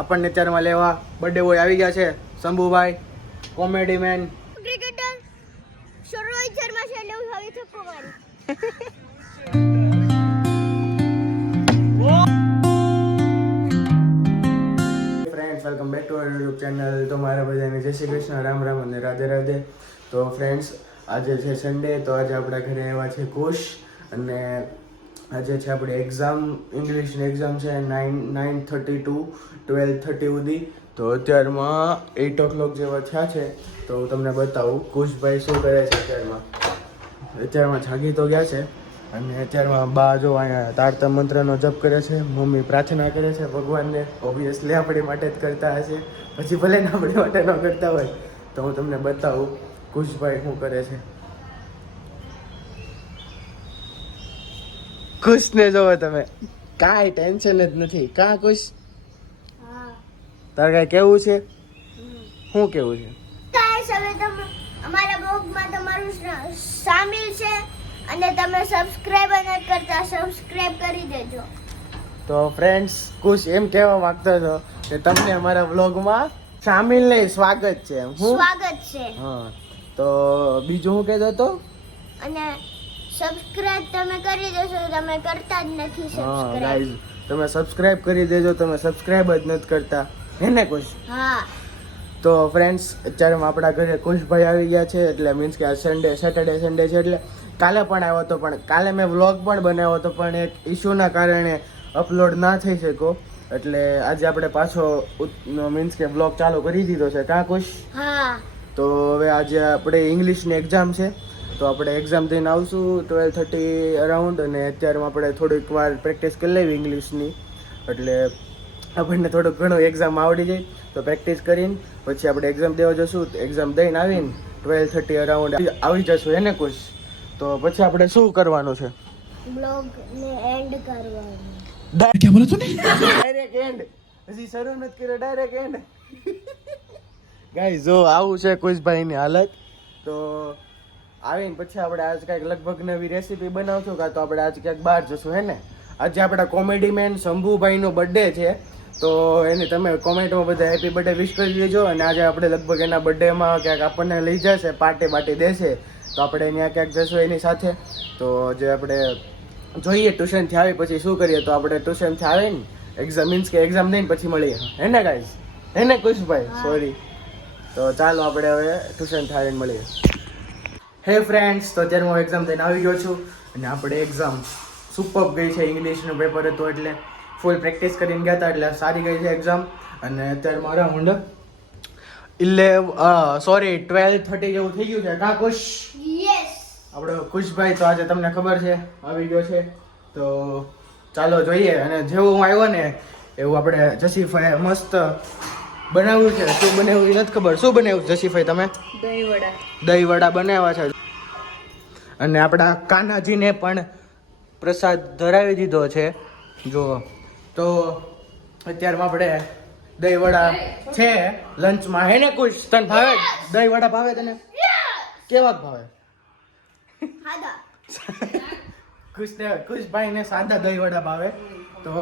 આપણને અત્યારમાં લેવા બર્થડે બોય આવી ગયા છે Shambhubhai comedy main cricketer Rohit Sharma છે એટલે હું હવે છક્કો મારી friends welcome back to our YouTube channel. તો મારા બધાને જય શ્રી કૃષ્ણ, રામ રામ અને રાધે રાધે. તો ફ્રેન્ડ્સ આજે છે સન્ડે, તો આજે આપણા ઘરે આવ્યા છે કુશ અને આજે છે આપણી એક્ઝામ, ઇંગ્લિશની એક્ઝામ છે 9:30 to 12:30 સુધી. તો અત્યારમાં 8 o'clock જેવા થયા છે. તો હું તમને બતાવું કુશભાઈ શું કરે છે અત્યારમાં જાગી તો ગયા છે અને અત્યારમાં બા જો અહીંયા તારતમ મંત્રનો જપ કરે છે, મમ્મી પ્રાર્થના કરે છે ભગવાનને, ઓબ્વિયસલી આપણી માટે જ કરતા હશે, પછી ભલે ને આપણી માટે ન કરતા હોય. તો હું તમને બતાવું કુશભાઈ શું કરે છે. ખુશને જોવો તમે, કાંઈ ટેન્શન જ નથી. કાં ખુશ? હા તારે કાંઈ કેવું છે? શું કેવું છે? ગાઈસ હવે તમે અમારા બ્લોગમાં તમારું સામેલ છે અને તમે સબસ્ક્રાઇબ ન કરતા સબસ્ક્રાઇબ કરી દેજો. તો ફ્રેન્ડ્સ કુશ એમ કહેવા માંગતો હતો કે તમને અમારા વ્લોગમાં સામેલ નહીં, સ્વાગત છે. હું સ્વાગત છે. હા, તો બીજું હું કહેતો હતો? અને સબસ્ક્રાઇબ તમે કરી દેશો, તમે કરતા જ નથી હા સબસ્ક્રાઇબ. ગાઈઝ, તમે સબસ્ક્રાઇબ કરી દેજો, તમે સબસ્ક્રાઇબ જ નથી કરતા, હે ને કુશ? હા તો ફ્રેન્ડ્સ અત્યારે આપણા ઘરે કુશભાઈ આવી ગયા છે, એટલે મીન્સ કે આ સેટરડે સન્ડે છે, એટલે કાલે પણ આવ્યો હતો, પણ કાલે મેં વ્લોગ પણ બનાવ્યો હતો, પણ એક ઇશ્યુના કારણે અપલોડ ના થઈ શક્યો, એટલે આજે આપણે પાછો મીન્સ કે વ્લોગ ચાલુ કરી દીધો છે. કાં કુશ? હા તો હવે આજે આપણે ઇંગ્લિશની એક્ઝામ છે, તો આપણે એક્ઝામ દઈને આવશું 12:30 અરાઉન્ડ, અને અત્યારમાં આપણે થોડીક વાર પ્રેક્ટિસ કરી લેવી ઇંગ્લિશની, એટલે આપણને થોડુંક ઘણું એક્ઝામ આવડી જાય. તો પ્રેક્ટિસ કરીને પછી આપણે એક્ઝામ દેવા જશું. એક્ઝામ દઈને આવીને 12:30 અરાઉન્ડ આવી જશું, એને કુશ? તો પછી આપણે શું કરવાનું છે? બ્લોગ ને એન્ડ કરવાનું. क्या बोला तूने? Direct and. હજી શરૂ નથી કર્યો, ડાયરેક્ટ એન્ડ. ગાઈસ જો આવું છે કુશભાઈની હાલત. તો આવીને પછી આપણે આજ કંઈક લગભગ નવી રેસીપી બનાવશું, કાં તો આપણે આજ ક્યાંક બહાર જશું, હે ને? આજે આપણા કોમેડી મેન શંભુભાઈનો બર્થડે છે, તો એને તમે કોમેન્ટમાં બધા હેપી બર્થડે વિશ કરી દેજો. અને આજે આપણે લગભગ એના બર્થડેમાં ક્યાંક આપણને લઈ જશે, પાર્ટી દેશે, તો આપણે ત્યાં ક્યાંક જશું એની સાથે. તો જે આપણે જોઈએ ટ્યુશનથી આવી પછી શું કરીએ, તો આપણે ટ્યુશનથી આવીને એક્ઝામ મીન્સ કે એક્ઝામ દઈને પછી મળીએ, હે ને ગાઈઝ? હે ને કુશભાઈ? સોરી. તો ચાલો આપણે હવે ટ્યુશનથી આવીને મળીએ. હે ફ્રેન્ડ્સ, તો અત્યારે હું એક્ઝામ દઈને આવી ગયો છું અને આપણે એક્ઝામ સુપર ગઈ છે. ઇંગ્લિશનું પેપર હતું એટલે ફૂલ પ્રેક્ટિસ કરીને ગયા હતા, એટલે સારી ગઈ છે એક્ઝામ. અને અત્યારે મારા ઊંડ 12:30 જેવું થઈ ગયું છે. કાં કુશ? યસ. આપણો કુશભાઈ તો આજે તમને ખબર છે આવી ગયો છે, તો ચાલો જોઈએ. અને જેવું હું આવ્યો ને એવું આપણે જસીફાઈ મસ્ત બનાવ્યું છે. શું બનાવ્યું એ નથી ખબર. શું બનાવ્યું જસીફાઈ તમે? દહીં વડા બનાવ્યા છે. અને આપણા કાનાજીને પણ પ્રસાદ ધરાવી દીધો છે, જો. તો અત્યારમાં આપણે દહીં વડા છે લંચમાં, હે ને કુશ? તને ભાવે દહીં વડા? ભાવે તને? કેવા ભાવે? હાદા. કુશભાઈને સાદા દહીં વડા ભાવે. તો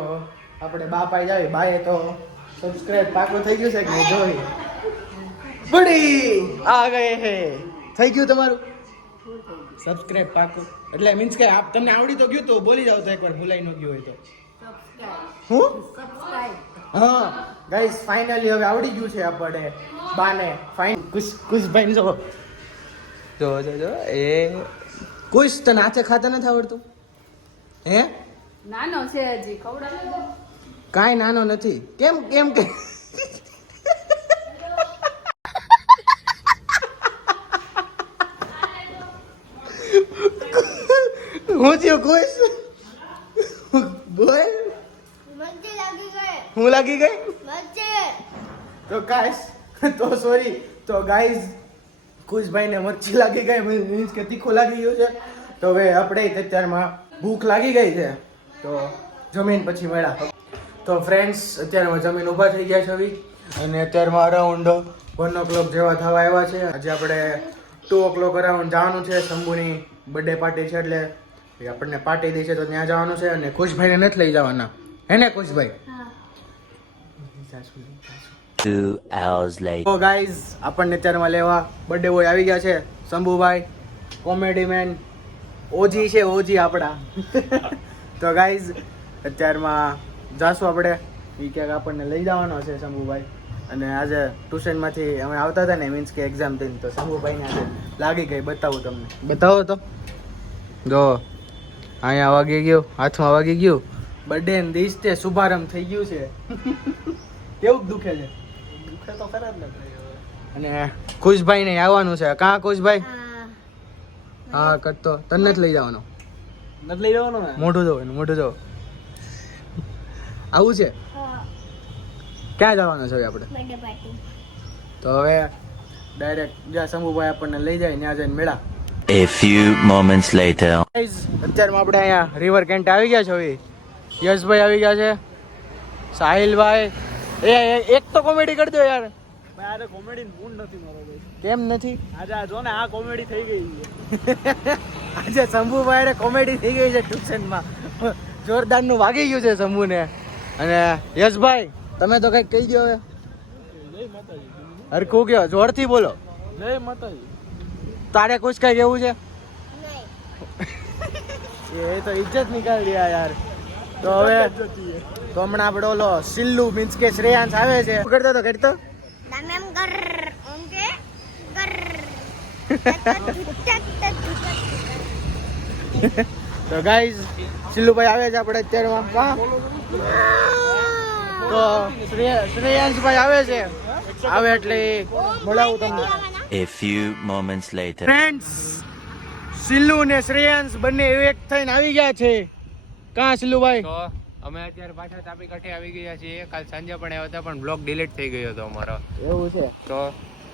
આપણે બા પાઈ જાવી. બાએ તો સબસ્ક્રાઇબ પાકું થઈ ગયું છે કે જોઈ બડી આ ગયે હે. થઈ ગયું તમારું સબસ્ક્રાઇબ પાકું? એટલે મીન્સ કે આપ તમને આવડી તો ગયું, તો બોલી જાવ તો એકવાર ભૂલાઈ ન ગયું હોય તો. હું હા ગાઈસ ફાઇનલી હવે આવડી ગયું છે આપણે બાને. ફાઇન કુશભાઈ જો જો એ કુશ તને આચે ખાતા નથી આવડતું? હે? નાનો છે હજી, ખવડાવે તો. કાંઈ નાનો નથી. કેમ કેમ કે હું થયો કુશ? બોલ. મરચી લાગી ગઈ. હું લાગી ગઈ? મરચી. તો ગાઈસ તો સોરી. તો ગાઈસ કુશભાઈને મરચી લાગી ગઈ, મીન્સ કે તીખું લાગી ગયું છે. તો હવે આપણે અત્યારમાં ભૂખ લાગી ગઈ છે, તો જમીન પછી મળ્યા. તો ફ્રેન્ડ્સ અત્યારમાં જમીન ઊભા થઈ ગયા છે હવે, અને અત્યારમાં અરાઉન્ડ 1 o'clock જેવા થવા આવ્યા છે. આજે આપણે 2 o'clock અરાઉન્ડ જવાનું છે. શંભુની બર્થડે પાર્ટી છે, એટલે આપણને પાર્ટી દે છે, તો ત્યાં જવાનું છે. અને કુશભાઈને નથી લઈ જવાના, હે ને કુશભાઈ? હા 2 hours later. તો ગાઈઝ આપણને અત્યારમાં લેવા બર્થડે બોય આવી ગયા છે શંભુભાઈ કોમેડી મેન ઓજી છે ઓજી આપણા તો ગાઈઝ અત્યારમાં જાશું આપણે એ ક્યાંક આપણને લઈ જવાનો છે શંભુભાઈ અને આજે ટ્યુશનમાંથી અમે આવતા હતા ને મીન્સ કે એક્ઝામ થઈને તો શંભુભાઈને આજે લાગી ગઈ બતાવું તમને બતાવો તો જો અહીંયા વાગી ગયું હાથમાં વાગી ગયું બર્થડે ને દિવસ તે શુભારંભ થઈ ગયું છે કેવું દુખે છે દુખે તો ખરા જ ને અને ખુશભાઈ ને આવવાનું છે કાં ખુશભાઈ હા કરતો તને જ લઈ જવાનો નથી લઈ જવાનો મોઢું જો એનું મોઢું જો આવું છે ક્યાં જવાનું છે હવે આપણે બર્થડે પાર્ટી તો હવે ડાયરેક્ટ જ્યાં શંભુભાઈ આપણને લઈ જાય ત્યાં જઈને મેળા A few moments later. અત્યારમાં આપણે અહીંયા રિવર કેન્ટ આવી ગયા છે હવે યશભાઈ આવી ગયા છે સાહિલભાઈ એ એક તો કોમેડી કરી દો યાર આજે કોમેડી મૂડ નથી મારો ભાઈ કેમ નથી આજે આ જો ને આ કોમેડી થઈ ગઈ છે આજે શંભુભાઈ કોમેડી થઈ ગઈ છે ટ્યુશનમાં જોરદાર નું વાગી ગયું છે શંભુને અને યશભાઈ તમે તો કઈક કહી દો હવે જય માતાજી હરખું કયો જોરથી બોલો જય માતાજી તારે કુછ કઈ કેવું છે નહીં એ તો ઇજ્જત નીકાળી રહ્યા યાર તો હવે તો હમણાં આપણે ઓલો સિલ્લુ મીન્સ કે શ્રેયાંશ આવે છે કરતો તો કરતો તમે એમ કર ઓકે કર તો ગાઈઝ સિલ્લુભાઈ આવે છે આપણે અત્યારમાં કાં તો શ્રેયાંશભાઈ આવે છે આવે એટલે બોલાવું તમને A few moments later. Friends Sillu ને શ્રેયાંશ બંને એક થઈને આવી ગયા છે કાં સિલ્લુભાઈ તો અમે અત્યારે પાછા તાપી કાંઠે આવી ગયા છીએ કાલ સાંજે પણ આવ્યા હતા પણ બ્લોગ ડિલીટ થઈ ગયો હતો અમારો એવું છે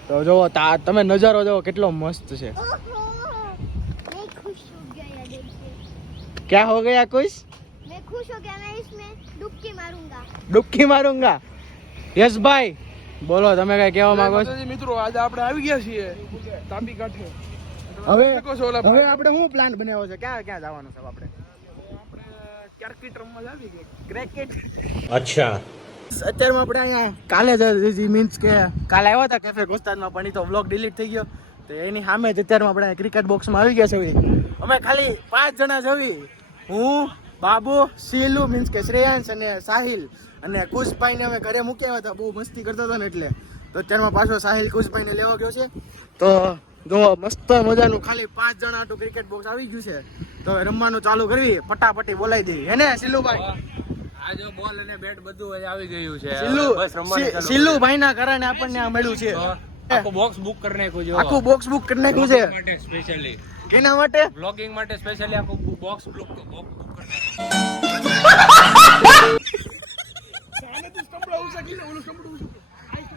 તો જોવો તમે નજારો જોવો કેટલો મસ્ત છે मैं खुश हो गया देख के ક્યાં હો ગયા ખુશ मैं खुश हो गया मैं इसमें डुबकी मारूंगा ડુબકી મારુંગા યશભાઈ બોલો તમે કઈ કહેવા માંગો છો મિત્રો આજે આપણે આવી ગયા છીએ તાપી કાંઠે હવે શકો છો ઓલા હવે આપણે શું પ્લાન બનાવ્યો છે ક્યાં ક્યાં જવાનું છે આપણે આપણે ક્રિકેટ રમવા જ આવી ગયા ક્રિકેટ અત્યારમાં આપણે અહીંયા કાલે જ મીન્સ કે કાલે આવ્યા હતા કેફે ગોસ્તાદમાં પણ ઈ તો વ્લોગ ડિલીટ થઈ ગયો તો એની સામે જ અત્યારમાં આપણે ક્રિકેટ બોક્સમાં આવી ગયા છે અમે ખાલી 5 જણા જવી હું બાબુ સીલુ મીન્સ કે શ્રેયાંશ અને સાહિલ અને કુશભાઈને અમે ઘરે મૂકી આવ્યા હતા બહુ મસ્તી કરતા હતા ને એટલે તો અત્યારમાં પાછો સાહિલ કુશભાઈને લેવા ગયો છે તો જો મસ્ત મજાનું ખાલી 5 જણા આટલું ક્રિકેટ બોક્સ આવી ગયું છે તો હવે રમવાનું ચાલુ કરવી ફટાફટી બોલાવી દઈએ હે ને સિલ્લુભાઈ આ જો બોલ અને બેટ બધું આવી ગયું છે સિલ્લુભાઈ ના કારણે આપણને આ મળ્યું છે આખું બોક્સ બુક કરી નાખ્યું છે આખું બોક્સ બુક કરી નાખ્યું છે માટે સ્પેશિયલી કેના માટે બ્લોગિંગ માટે સ્પેશિયલી આખું બોક્સ બુક કરી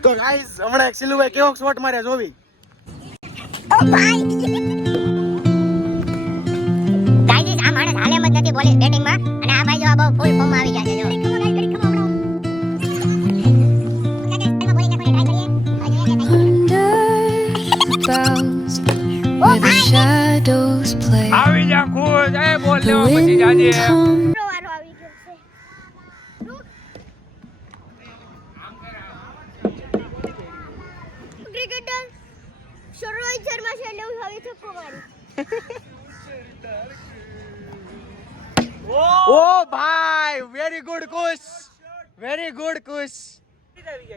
તો ગાઈસ હમણાં એક સિલ્લુભાઈ કેવો શોટ માર્યા જોવી ગાઈસ આ માણસ હાલે મત નથી બોલી બેટિંગ માં અને આ ભાઈ જો આ બહુ ફૂલ ફોર્મ આવી ગયા છે જો Where the shadows play. આવી જા ખુશ એ બોલ લેવા પછી જાજે વારો આવી ગયો છે ક્રિકેટર રોહિત શર્મા છે એટલે હું હવે છક્કો મારું ઓ ભાઈ વેરી ગુડ કુશ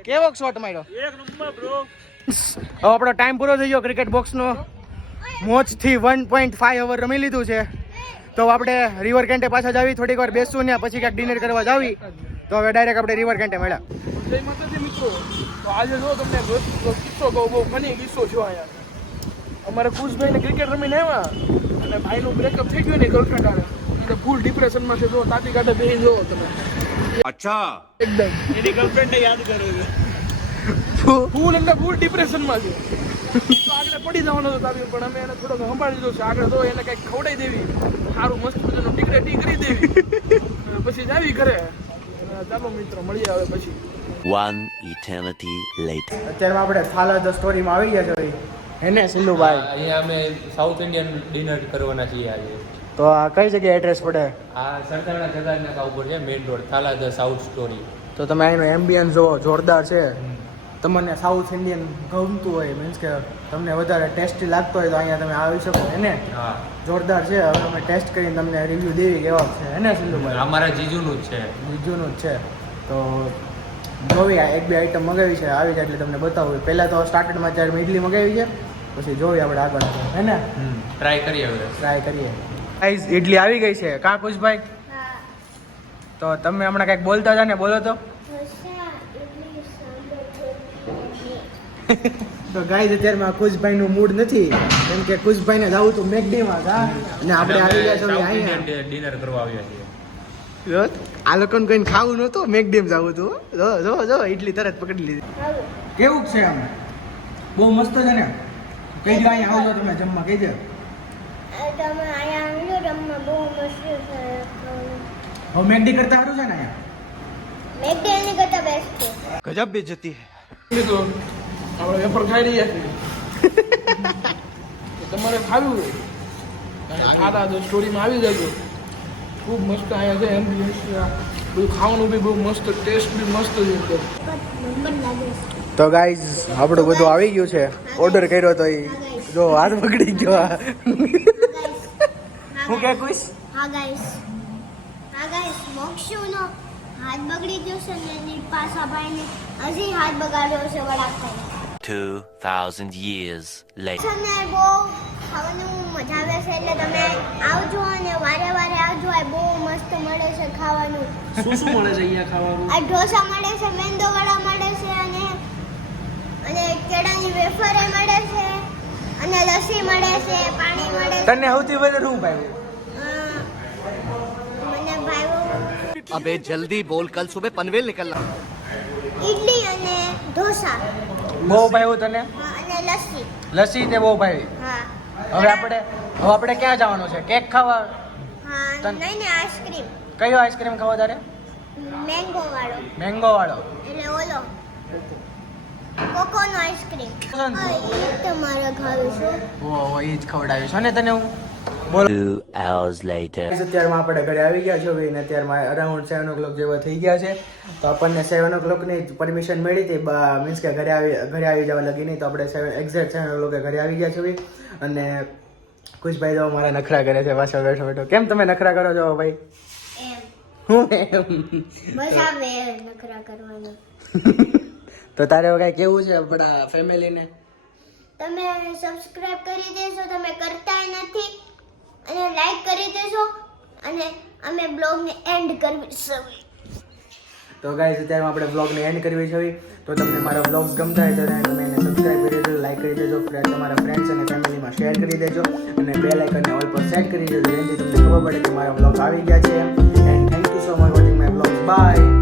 કેવો શોટ માર્યો એક નંબર બ્રો હવે આપણો ટાઈમ પૂરો થઈ ગયો ક્રિકેટ બોક્સનો મોજથી 1.5 અવર રમી લીધું છે તો આપણે રિવર કેન્ટે પાછા જાવી થોડીક વાર બેસવું ને પછી ક્યાંક ડિનર કરવા જાવી તો હવે ડાયરેક્ટ આપણે રિવર કેન્ટે મળ્યા જય માતાજી મિત્રો તો આજે જો તમને કિસ્સો કહું બહુ ફની કિસ્સો થયો અહીંયા અમારે કુશભાઈને ક્રિકેટ રમીને આવ્યા અને ભાઈનું બ્રેકઅપ થઈ ગયું ને ગર્લફ્રેન્ડ આવે અને ફૂલ ડિપ્રેશનમાં છે જો તાપી કાઢે બેસી જો તમે અચ્છા એકદમ એની ગર્લફ્રેન્ડને યાદ કરે છે ફૂલ એટલે ફૂલ ડિપ્રેશનમાં છે તો આગળ પડી જવાનો હતો તાપી પણ અમે એને થોડોક સંભાળી લીધો છે આગળ તો એને કંઈક ખવડાવી દેવી સારું મસ્ત મજાનું ટી કરી દેવી પછી જાવી ઘરે ચાલો મિત્રો મળીએ હવે પછી One eternity later. અત્યારમાં આપણે થાલા ધ સ્ટોરીમાં આવી ગયા છે હેને સિલ્લુભાઈ અહીંયા અમે સાઉથ ઇન્ડિયન ડિનર કરવાના છીએ આજે તો આ કઈ જગ્યાએ એડ્રેસ પડે આ સરદારના જગારના ઉપર છે main road Thala the south story તો તમે અહીંનો એમ્બિયન્સ જોવો, જોરદાર છે. તમને સાઉથ ઇન્ડિયન ગમતું હોય, મીન્સ કે તમને વધારે ટેસ્ટી લાગતો હોય તો અહીંયા તમે આવી શકો એને. હા જોરદાર છે. હવે અમે ટેસ્ટ કરીને તમને રિવ્યૂ દેવી કેવા છે એને સિલ્લુભાઈ. અમારા જીજુનું જ છે. બીજુંનું જ છે. તો જોવી આ 1-2 આઈટમ મગાવી છે, આવી જાય એટલે તમને બતાવું. પહેલાં તો સ્ટાર્ટરમાં જ્યારે ઇડલી મગાવી છે, પછી જોઈએ આપણે આગળ હે ને. ટ્રાય કરીએ હવે. ટ્રાય કરીએ. ગાઈઝ ઇડલી આવી ગઈ છે. કા કુશભાઈ? હા તો તમે હમણાં કંઈક બોલતા હતા ને, બોલો તો. ઢોસા ઇડલી સાંભર ચટણી. તો ગાઈઝ અત્યારમાં કુશભાઈનું મૂડ નથી, કેમ કે કુશભાઈને જવું હતું મેકડીમાં કા, અને આપણે આવી ગયા છો અહીંયા ડિનર કરવા આવ્યા છીએ. જો, આ લોકોને કોઈને ખાવું નહોતું, મેકડીમ જવું હતું. જો જો જો ઇડલી તરત પકડી લીધી. હવે કેવું છે આમ? બહુ મસ્ત છે ને. કઈ જો અહીંયા આવજો તમે જમવા, કઈ તમે અહીંયા આવ્યો રમવા બહુ મસ્ત છે. હવે મેકડી કરતા સારું છે ને અહીંયા? મેકડોનલ્ડ કરતા બેસ્ટ છે. ગજબ બેજતી હે. કીધું આપણે વેફર ખાઈ રહ્યા છીએ તો તમારે ખાવું હોય અને ખાતા તો સ્ટોરીમાં આવી જજો. ખૂબ મસ્ત અહીંયા છે એમ્બિયન્સ, બધું ખાવાનું બી બહુ મસ્ત, ટેસ્ટ બી મસ્ત છે એકદમ. નંબર લાગે છે. તો ગાઈઝ આપણું બધું આવી ગયું છે. ઓર્ડર કર્યો તો એ જો હાથ પકડી ગયો. હું કે કુશ? હા ગાઈસ મોક્ષુનો હાથ બગડી ગયો છે ને એની પાછા ભાઈને હજી હાથ બગાડ્યો છે વડા ખાઈને. 2000 years later. તમને બહુ ખાવાનું મજા આવે છે એટલે તમે આવજો અને વારે વારે આવજો. આ બહુ મસ્ત મળે છે ખાવાનું. શું શું મળે છે અહીંયા ખાવાનું? આ ઢોસા મળે છે, મેંદો વડા મળે છે અને કેળાની વેફર મળે છે અને લસ્સી મળે છે, પાણી મળે છે. તને સૌથી વધારે શું ભાવ્યું? મને ભાવ્યું अबे जल्दी बोल कल सुबह पनवेल निकलना. ઈડલી અને ઢોસા. બહુ ભાવ્યું તને? હા, અને લસ્સી. લસ્સી તે બહુ ભાવી. હા હવે આપણે ક્યાં જવાનું છે? કેક ખાવા? હા નહીં ને આઈસ્ક્રીમ કયો આઈસ્ક્રીમ ખાવા તારે? મેંગો વાળો મેંગો વાળો? એટલે ઓલો કોકોનો આઈસ્ક્રીમ. પસંદ છે? હા એ તમારે ખાવું છું. ઓહો, એ જ ખવડાવ્યું છે ને તને હું. બોલો. 2 hours later. અત્યારમાં આપણે ઘરે આવી ગયા છો અને અત્યારમાં અરાઉન્ડ 7 o'clock જેવા થઈ ગયા છે. તો આપણને 7 o'clockની પરમિશન મળી હતી, મીન્સ કે ઘરે આવી જવા લગી નહીં. તો આપણે એક્ઝેક્ટ 7 o'clock ઘરે આવી ગયા છીએ. અને કુશભાઈ તો મારા નખરા કરે છે પાછો બેઠો બેઠો. કેમ તમે નખરા કરો છો ભાઈ? એમ હું એમ? મજા આવે નખરા કરવાની. તો તારે હવે કાંઈ કેવું છે આપણા ફેમિલીને? તમે સબસ્ક્રાઇબ કરી દેશો, તમે કરતાય નથી, અને લાઈક કરી દેશો, અને અમે બ્લોગને એન્ડ કરવી. તો ગાઈઝ અત્યારે આપણે બ્લોગને એન્ડ કરવી છે. તો તમને મારા બ્લોગ્સ ગમતા હોય તો તમે એને સબસ્ક્રાઇબ કરી દેજો, લાઈક કરી દેજો, તમારા ફ્રેન્ડ્સ અને ફેમિલીમાં શેર કરી દેજો, અને બેલ આઇકનને ઓલ પર સેટ કરી દેજો, જેથી તમને ખબર પડે કે મારા બ્લોગ આવી ગયા છે. And thank you so much watching my blogs. By.